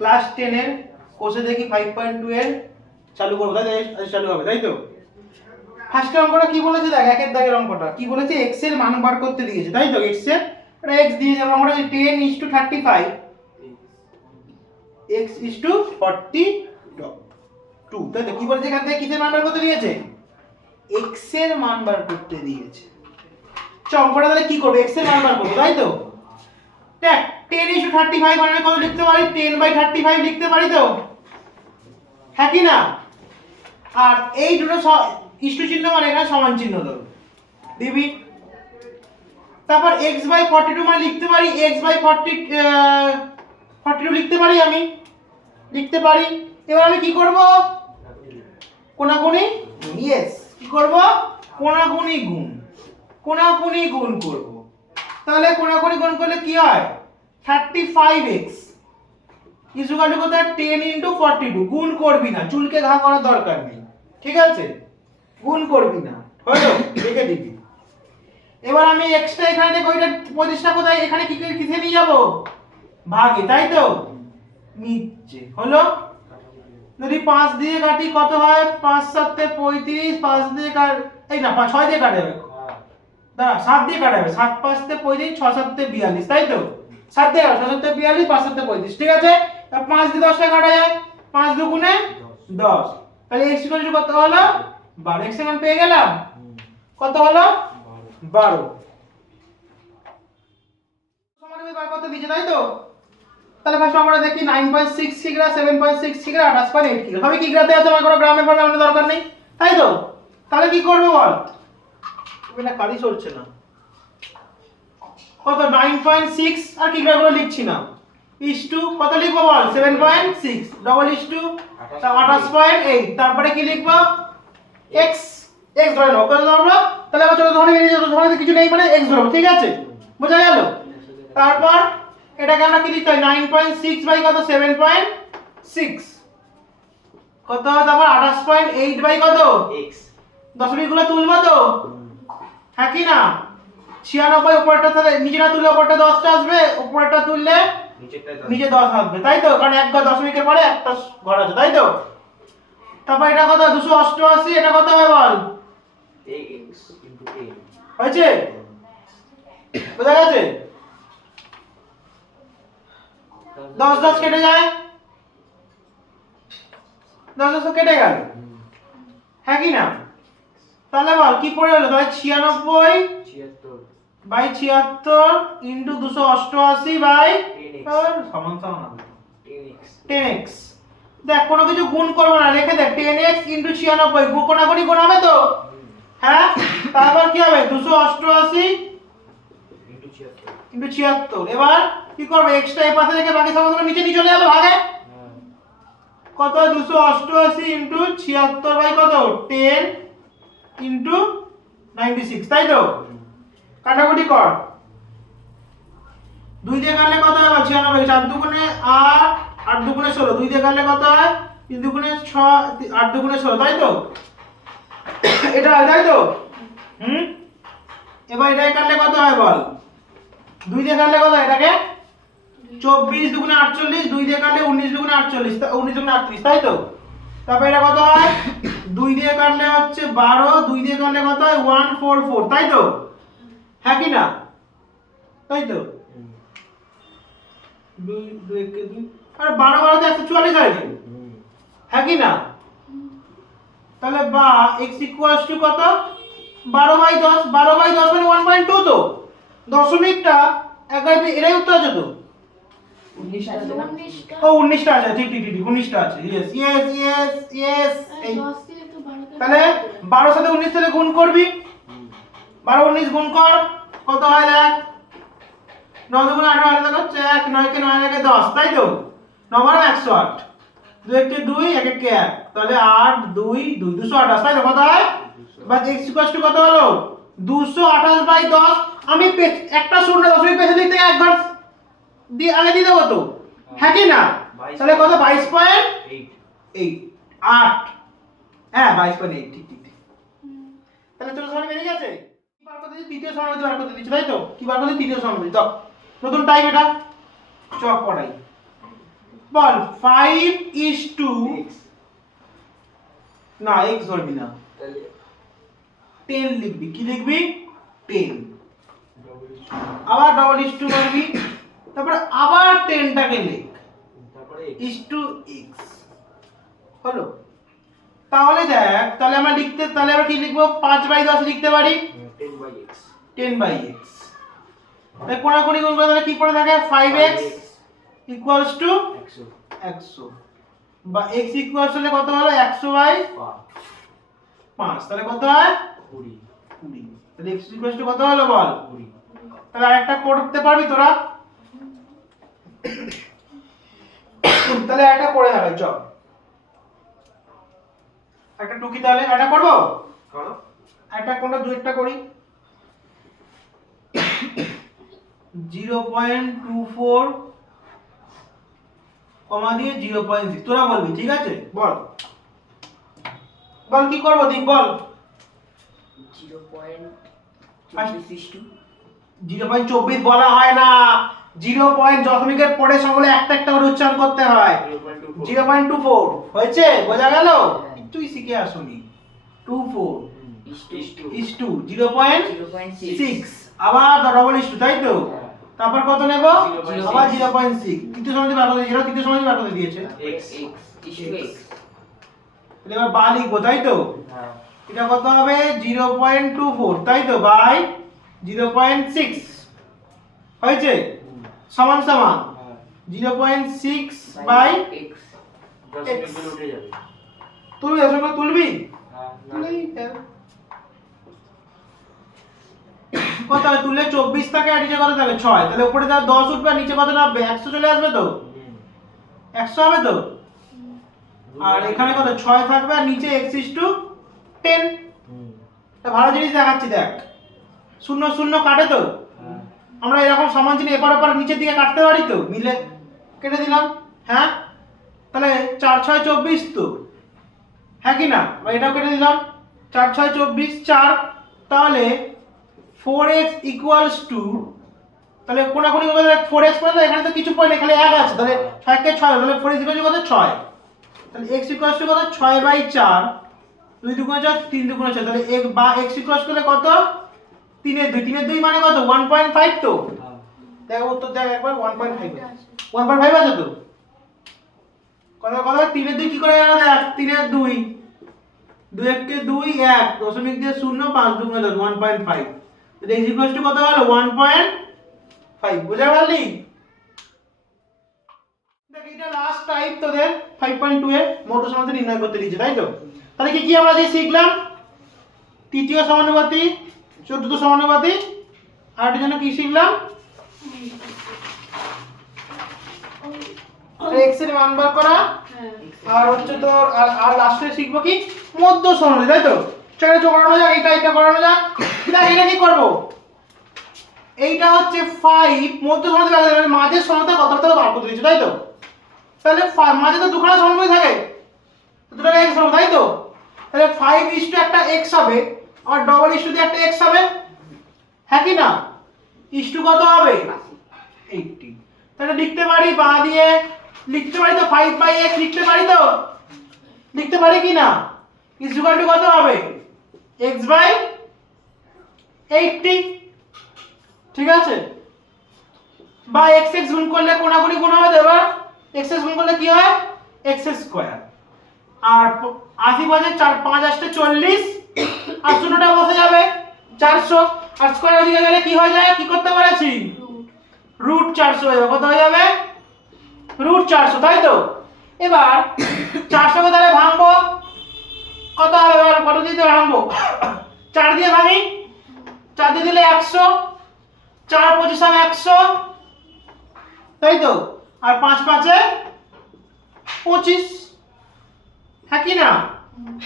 Class 10 এর কোর্সে দেখি 5.2 এর চালু করব, তাই চালু হবে, তাই তো? ফার্স্ট অঙ্কটা কি বলেছে দেখ, একের দাগের অঙ্কটা কি বলেছে, x এর মান বার করতে দিয়েছে, তাই তো? x এর এটা x দিয়ে যাবে, অঙ্কটা 10:35 x:42, তাই তো? কি বলেছে এখান থেকে কিসের মান বার করতে দিয়েছে? x এর মান বার করতে দিয়েছে। চ অঙ্কটা তাহলে কি করব, x এর মান বার করব, তাই তো? দেখ 10:35 মানে কত লিখতে পারি, 10/35 লিখতে পারি তো, হ্যাঁ কি না? আর এই দুটো ইস্টু চিহ্ন মানে এখানে সমান চিহ্ন দেবো, দিবি। তারপর x/42 মানে লিখতে পারি x/42 লিখতে পারি, আমি লিখতে পারি। এবার আমি কি করব, কোনাকুনি, ইয়েস, কি করব, কোনাকুনি গুণ, কোনাকুনি গুণ করব। তাহলে কোনাকুনি গুণ করলে কি হয়, 35x ইকুয়াল টু কত, 10 × 42। গুণ করবি না, চুলকে ঘা করার দরকার নেই, ঠিক আছে? গুণ করবি না, হলো, লিখে দিবি। এবার আমি এক্সট্রা এখানে থেকে ওইটা 25টা কোথায়, এখানে কি করে কিসে নিয়ে যাব, ভাগে, তাই তো? নিচে, হলো। যদি 5 দিয়ে কাটি কত হয়, 5 × 7 = 35, 5 দিয়ে কাট, এই না 6 দিয়ে কাটা যাবে, দাঁড়া 7 দিয়ে কাটা যাবে, 7 × 5 = 35, 6 × 7 = 42, তাই তো? 7 দিয়ে কাটা, 6 × 7 = 42, 5 × 7 = 35, ঠিক আছে? তাহলে 5 দিয়ে 10 টা কাটা যায়, 5 × 2 = 10, তাহলে x = কত হলো, 12। x এর মান পেয়ে গেলাম, কত হলো, 12। সমানুপাতিক বার করতে দিয়েছে, তাই তো? তাহলে ফার্স্ট আমরা দেখি 9.6 কিগ্রা, 7.6 কিগ্রা, 28.8 কিগ্রা, সবই কিগ্রাতে আছে, আমার কোনো গ্রামের ফর্মুলা দরকার নেই, তাই তো? তাহলে কি করব বল, তুমি না কালি সরছে না, কত 9.6 আর কিগ্রাগুলো লিখছি না, ইস টু কত লিখব বল, 7.6 ডবল ইস টু 28.8, তারপরে কি লিখব, x, x ধরে নাও, কত ধরবো, তাহলে আবার চলো ধরে বেরিয়ে যাবো, ধরে কিছু নেই মানে x ধরবো, ঠিক আছে? বোঝা গেল? তারপর এটাকে আমরা কি লিখতে হয়, 9.6 বাই কত, 7.6 কত, তারপর 28.8 বাই কত, x, দশমিক গুলো তুলবো তো, হ্যাঁ কি না? 96 উপরটা তাহলে নিচেটা তুললে উপরটা 10টা আসবে, উপরটা তুললে নিচে 10 আসবে, তাই তো? কারণ এক ঘর দশমিকের পরে একটা ঘর আছে, তাই তো? তারপর এটা কত, 288, এটা কত হবে বল, x * a, হয়েছে? বোঝা গেছে? 10 10 কেটে যায়, 10 10 কেটে গেল, হ্যাঁ কি না? তাহলে বল কি পড়ে হলো, তাহলে 96/76 ইনটু 288/, সমান সমান 10x। দেখ কোনো কিছু গুণ করব না, লিখে দেখ 10x ইনটু 96, কোনাকুনি গুণ হবে তো, হ্যাঁ? তারপর কি হবে, 288 ইনটু 76। এবার কি করব, এক্সট্রা এই পাশে রেখে বাকি সবগুলো নিচে নিয়ে চলে যাবে ভাগে, কত 288 ইনটু 76 বাই কত, 10 ইনটু 96, তাই তো? কাটাকুটি কর, 2 দিয়ে কাটলে কত হয়, 96, 4 দুগুণে 8, 8 দুগুণে 16, 2 দিয়ে কাটলে কত হয়, 3 দুগুণে 6, 8 দুগুণে 16, তাই তো? এটা হয়, তাই তো? এবার এটাকে কাটলে কত হয় বল, 2 দিয়ে কাটলে কত হয়, এটাকে 24 দুগুণে 48, 2 দিয়ে কাটলে 19 দুগুণে 48, 19 দুগুণে 38, তাই তো? তারপর এটা কত হয়, 2 দিয়ে কাটলে হচ্ছে 12, 2 দিয়ে কাটলে কত হয় 144, তাই তো? হ্যাঁ কি না? তাই তো? 2 2 কে 2, আর 12 12 তে 144 হয় না, হ্যাঁ কি না? তাহলে বা x = কত, 12/10, 12/10 মানে 1.2 তো, দশমিকটা একবার এটাই উত্তর আছে তো, 19টা আছে না, ও 19টা আছে, ঠিক ঠিক ঠিক 19টা আছে, ইয়েস ইয়েস ইয়েস ইয়েস। এই তাহলে 12 সাথে 19 থেকে গুণ করবি, 12 19 গুণ কর, কত হয় দেখ, 9 দুগুণে 18, এটা হচ্ছে 1, 9 কে 9 একে 10, তাই তো? 9 মানে 108, 2 কে 2, 1 কে 1, তাহলে 8 2 2 228, তাই তো? কত হয়, বা x = কত হলো, 228/10। আমি একটা শূন্য দশমিক পেছন দিক থেকে এক ঘর দিয়ে আগে দিয়ে দেবো তো, হ্যাঁ কি না? তাহলে কত, 22.8, 8, হ্যাঁ 22.8, ঠিক ঠিক ঠিক। তাহলে তোর সমান বেরিয়ে গেছে, কি বার করতে দিচ্ছি, তৃতীয় সমানুপাতিক বার করতে দিচ্ছি, তাই তো? কি বার করতে, তৃতীয় সমানুপাতিক, দাও নতুন টাইম, এটা চক পড়াই, বল 5:, না x ধরবি না, 10 লিখবি। কি লিখবি? 10। আবার (2) করবি, তারপর আবার 10টাকে লিখ, তারপরে (x) হলো। তাহলে দেখ, তাহলে আমরা কি লিখবো? 5/10 লিখতে পারি 10/x। তাহলে কোণাকুণি গুণ করে তাহলে কি পড়ে থাকে? 5x = 100 বা x হলে কত হলো? 100/5। তাহলে কত হয়? 20। তাহলে x কত হলো বল? 20। তাহলে আরেকটা করতে পারবি তোরা? তাহলে একটা করে দেখাই, চল একটা টুকি। তাহলে এটা করবো, করো একটা, কোনটা দুইটা করি। 0.24 কমা দিয়ে 0.6 তোরা বলবি, ঠিক আছে? বল বল কি করবো, দেখ বল। 0.24 বলা হয় না, 0. দশমিকের পরে সকলে একটা একটা করে উচ্চারণ করতে হয়। 0.24 হয়েছে? বোঝা গেল? তুই শিখে আসুনি। 24 is to 0.6 আবার ডবল ইস টু, তাই তো? তারপর কত নেব? আবার 0.6। তৃতীয় সমানুপাতি বার করে দিয়েছে, তৃতীয় সমানুপাতি বার করে দিয়েছে x। এবার বা লিখবো, তাই তো? এটা কত হবে? 0.24, তাই তো? বাই 0.6 হয়েছে, সমান 0.6 বাই x। তুলবি? আসলে তুলবি? কত হবে? তুললে 24 থাকে, আর নিচে কত থাকে? 6। তাহলে উপরে তার 10 উঠবে, আর নিচে কত নামবে? 100 চলে আসবে তো? 100 হবে তো? আর এখানে কত? 6 থাকবে, আর নিচে x = 10। এটা ভালো জিনিস দেখাচ্ছি, দেখ। 0 0 কাটে তো? আমরা এরকম সমান চিহ্ন এপার ওপার নিচের দিকে কাটতে পারি তো? মিলে কেটে দিলাম, হ্যাঁ? তাহলে 4 6 24 তো, হ্যাঁ কি না? বা এটাও কেটে দিলাম, 4 6 24 4। তাহলে 4x = তাহলে কোণাকুণি করে 4x মানে এখানে তো কিছু পয়েন্ট, এখানে 1 আছে, তাহলে 6 কে 6, তাহলে 4 = কত? 6। তাহলে x = কত? 6/4। 2 2 4, 3 2 6। তাহলে x বা x = কত? 3 2। 3 2 মানে কত? 1.5 তো? দেখো উত্তর দেখ একবার। 1.5 1.5 আছে তো? কত কত? 3 2 কি করে গেল? দেখ, 3 2 2 1 কে 2 1 দশমিক দিয়ে 0 5 2 10 1.5। তাহলে x = কত হলো? 1.5। বুঝা পারলি? দেখ, এটা লাস্ট টাইপ তোদের 5.2 এর মোট সমানুপাতি নির্ণয় করতে দিয়েছে, তাই তো? তাহলে কি আমরা যে শিখলাম? তৃতীয় সমানুপাতি, চতুর্থ সমানুপাতি, আর এর জন্য কি শিখলাম? x এর মান বার করা, আর হচ্ছে তোর আর লাস্টে শিখবো কি? মধ্য সমানুপাতি, তাই তো? চলো করানো যাক, এটা করানো যাক। দেখ, এটা কি করব? এইটা হচ্ছে 5 মধ্য সমানুপাতি, মানে মাঝের সমানুপাতি কতটা বার করতে দিয়েছে, তাই তো? তাহলে মাঝে তো দুখানা সমানুপাতি থাকে, দুটো x হবে, তাই তো? তাহলে 5 একটা x হবে, আর ডবল ইস টু দিয়ে একটা x হবে, হ্যাঁ কি না? ইস টু কত হবে? 80। তাহলে লিখতে পারি, বা দিয়ে লিখতে পারি তো, 5/x লিখতে পারি তো? লিখতে পারি কি না? ইস ইকুয়াল টু কত হবে? x/80। ঠিক আছে? বা x x গুণ করলে কোণাকুণি গুণ হবে, এবার x x গুণ করলে কি হয়? x²। আর 80 বসে 4 5 8 40, আর শূন্যটা বসে যাবে 400, আর স্কয়ার ওদিকে গেলে কি হয়ে যায়? কি করতে বলেছি? √400 হয়ে যাবে। কত হয়ে যাবে? √400, তাই তো? এবার 400 কে তাহলে ভাঙবো, কত হবে? এবার কত দিয়ে ভাঙবো? 4 দিয়ে ভাঙি, 4 দিয়ে দিলে 100, 4 25 100, তাই তো? আর 5 5 25, হ্যাঁ কি না?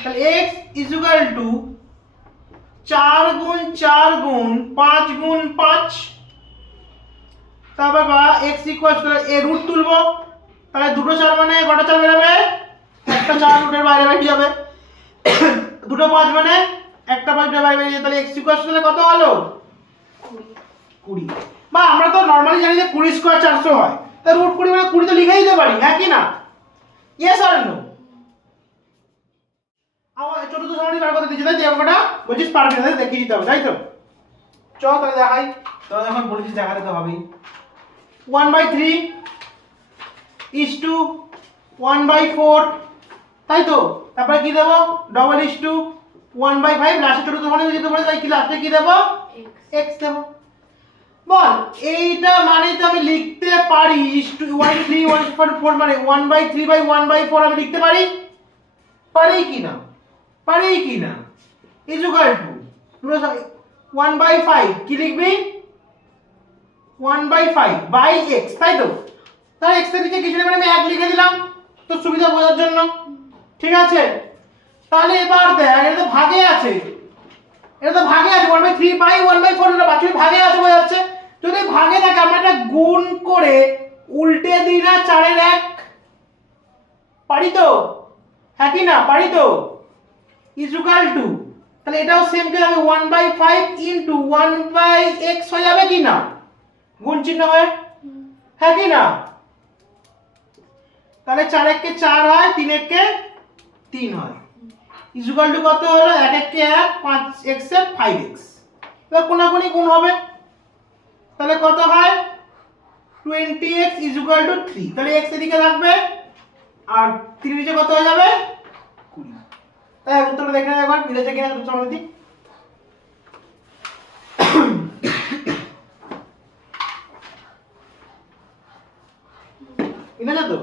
তাহলে x = 4 গুণ 4 গুণ 5 গুণ 5। তারপর বা x = এ রুট তুলবো, তাহলে দুটো 4 মানে কটা 4 বেরোবে? একটা 4 রুটের বাইরে বেরিয়ে যাবে। দুটো 5 মানে একটা 5 এর বাইরে বেরিয়ে যাবে। তাহলে x = কত হলো? 20। বা আমরা তো নরমালি জানি যে 20² 400 হয়। তা রুট 20 মানে 20 তো লিখে দিতে পারি, হ্যাঁ কি না? Yes or no? আমার চতুর্থ সমানুপাতি বার করতে দিয়েছে, তাই যে অঙ্কটা বলছিস পারবি না, দেখিয়ে দিতে হবে, তাই তো? চল তাহলে দেখাই। তাহলে যখন বলেছিস দেখাতে তো হবেই। 1/3 is to 1/4, তাই তো? তারপরে কি দেবো? ডবল is to 1/5, লাস্টে চতুর্থ সমানুপাতি যেতে পারে, তাই কি লাস্টে কি দেবো? x দেবো। বল এইটা মানে তো আমি লিখতে পারি is to 1/3 1/4 মানে 1/3/1/4 আমি লিখতে পারি, পারি কি না? পারি কি না? is equal to 1/5 কি লিখবি? 1/5 বাই x, তাই তো? তাই x এর নিচে কিছু নেই মানে আমি 1 লিখে দিলাম তো সুবিধা বোঝার জন্য, ঠিক আছে? তাহলে এবার দেখ এটা তো ভাগে আছে, এটা তো ভাগে আছে 1/3/1/4, এটা বাকি ভাগে আছে বোঝা যাচ্ছে। যদি ভাগে থাকে আমরা এটা গুণ করে উল্টে দিই না 4 এর 1, পারি তো? হ্যাঁ কি না? পারি তো? is equal to, তাহলে এটাও সেম করে আমি 1/5 into 1/x হয়ে যাবে কি না? গুণ চিহ্ন হয়, হ্যাঁ কি না? তাহলে 4 1 কে 4 হয়, 3 1 কে 3 হয়, is equal to কত হলো? 1 1 কে 1, 5x এর 5x, এবার কোনাকুনি গুণ হবে, তাহলে কত হয়? 20x is equal to 3, তাহলে x এদিকে থাকবে আর 3 নিচে কত হয়ে যাবে? 20। তাই উত্তরটা দেখে নাও একবার মিলেছে কিনা দুটো সমানুপাতি। মিলেছে তো?